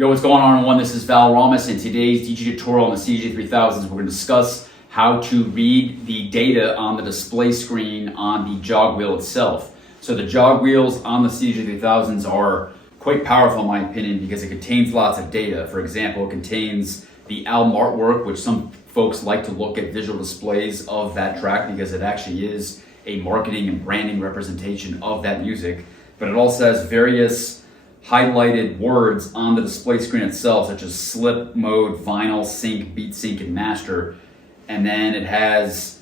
Yo, what's going on everyone? This is Valoramous. In today's DJ tutorial on the CDJ-3000s, we're going to discuss how to read the data on the display screen on the jog wheel itself. So the jog wheels on the CDJ-3000s are quite powerful in my opinion because it contains lots of data. For example, it contains the album artwork, which some folks like to look at visual displays of that track because it actually is a marketing and branding representation of that music. But it also has various highlighted words on the display screen itself, such as slip, mode, vinyl, sync, beat sync, and master. And then it has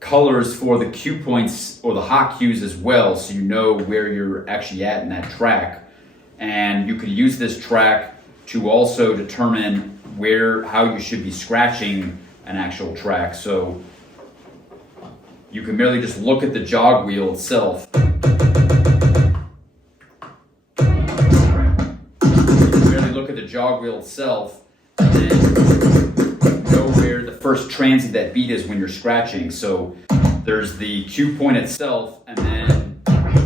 colors for the cue points or the hot cues as well, so you know where you're actually at in that track. And you could use this track to also determine how you should be scratching an actual track. So you can merely just look at the jog wheel itself. Jog wheel itself and then know where the first transient that beat is when you're scratching. So there's the cue point itself, and then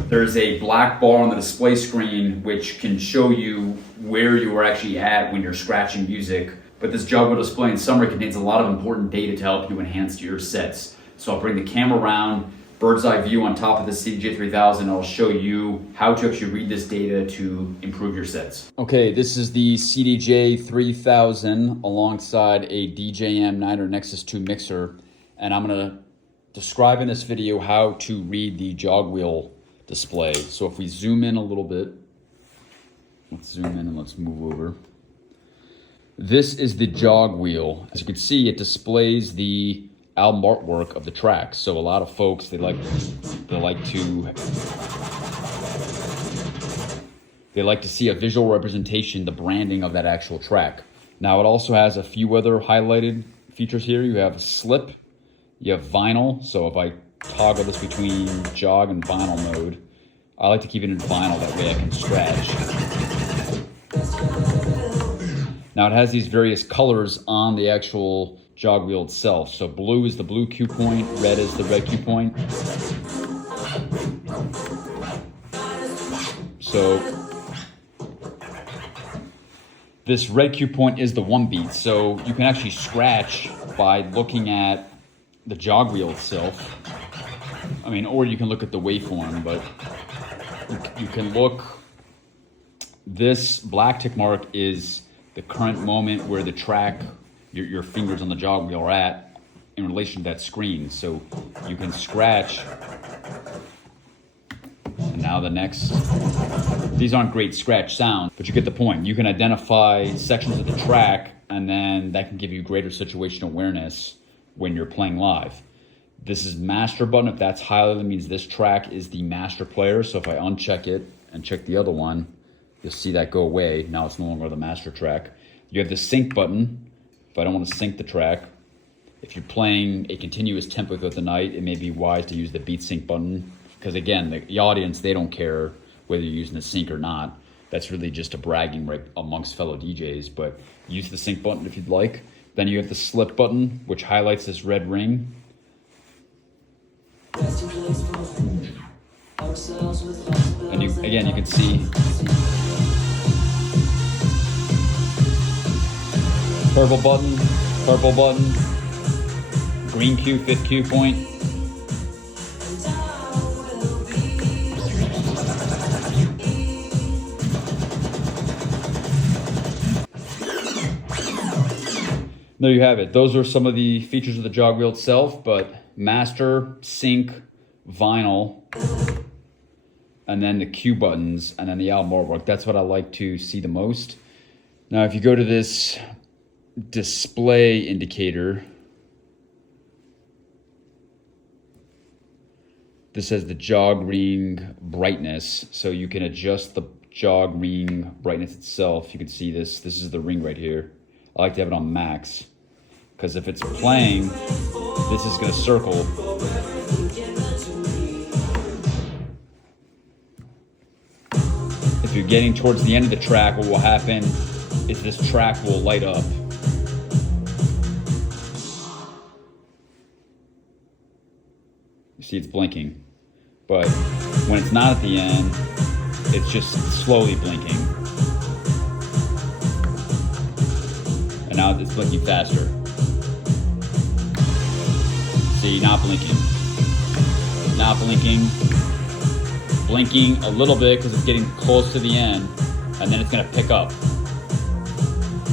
there's a black bar on the display screen which can show you where you are actually at when you're scratching music. But this jog wheel display in summary contains a lot of important data to help you enhance your sets. So I'll bring the camera around, bird's eye view on top of the CDJ-3000. I'll show you how to actually read this data to improve your sets. Okay, this is the CDJ-3000 alongside a DJM 9 Nexus 2 mixer, and I'm gonna describe in this video how to read the jog wheel display. So if we zoom in a little bit, let's zoom in and let's move over. This is the jog wheel. As you can see, it displays the album artwork of the track. So a lot of folks, they like to see a visual representation, the branding of that actual track. Now it also has a few other highlighted features here. You have slip, you have vinyl. So if I toggle this between jog and vinyl mode, I like to keep it in vinyl, that way I can scratch. Now it has these various colors on the actual jog wheel itself. So blue is the blue cue point, red is the red cue point. So this red cue point is the one beat. So you can actually scratch by looking at the jog wheel itself. I mean, or you can look at the waveform, but you can look. This black tick mark is the current moment where the track, your fingers on the jog wheel are at in relation to that screen. So you can scratch. And now the next, these aren't great scratch sounds, but you get the point. You can identify sections of the track, and then that can give you greater situational awareness when you're playing live. This is master button. If that's highlighted, it means this track is the master player. So if I uncheck it and check the other one, you'll see that go away. Now it's no longer the master track. You have the sync button. If I don't want to sync the track, if you're playing a continuous tempo throughout the night, it may be wise to use the beat sync button. Because again, the audience, they don't care whether you're using the sync or not. That's really just a bragging right amongst fellow DJs, but use the sync button if you'd like. Then you have the slip button, which highlights this red ring. And again, you can see purple button, green cue, fifth cue point. There you have it. Those are some of the features of the jog wheel itself, but master, sync, vinyl, and then the cue buttons, and then the album artwork. That's what I like to see the most. Now, if you go to this display indicator, this has the jog ring brightness, so you can adjust the jog ring brightness itself. You can see this is the ring right here. I like to have it on max, because if it's playing, this is going to circle. If you're getting towards the end of the track, what will happen is this track will light up. You see it's blinking. But when it's not at the end, it's just slowly blinking. now it's blinking faster. See, not blinking. Not blinking. Blinking a little bit because it's getting close to the end, and then it's gonna pick up.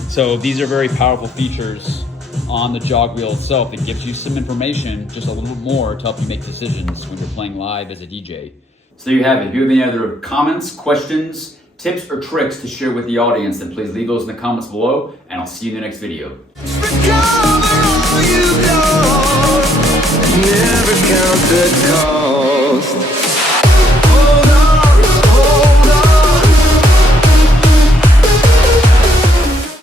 So these are very powerful features on the jog wheel itself that gives you some information, just a little bit more to help you make decisions when you're playing live as a DJ. So there you have it. If you have any other comments, questions, tips, or tricks to share with the audience, then please leave those in the comments below, and I'll see you in the next video. Never count the cost.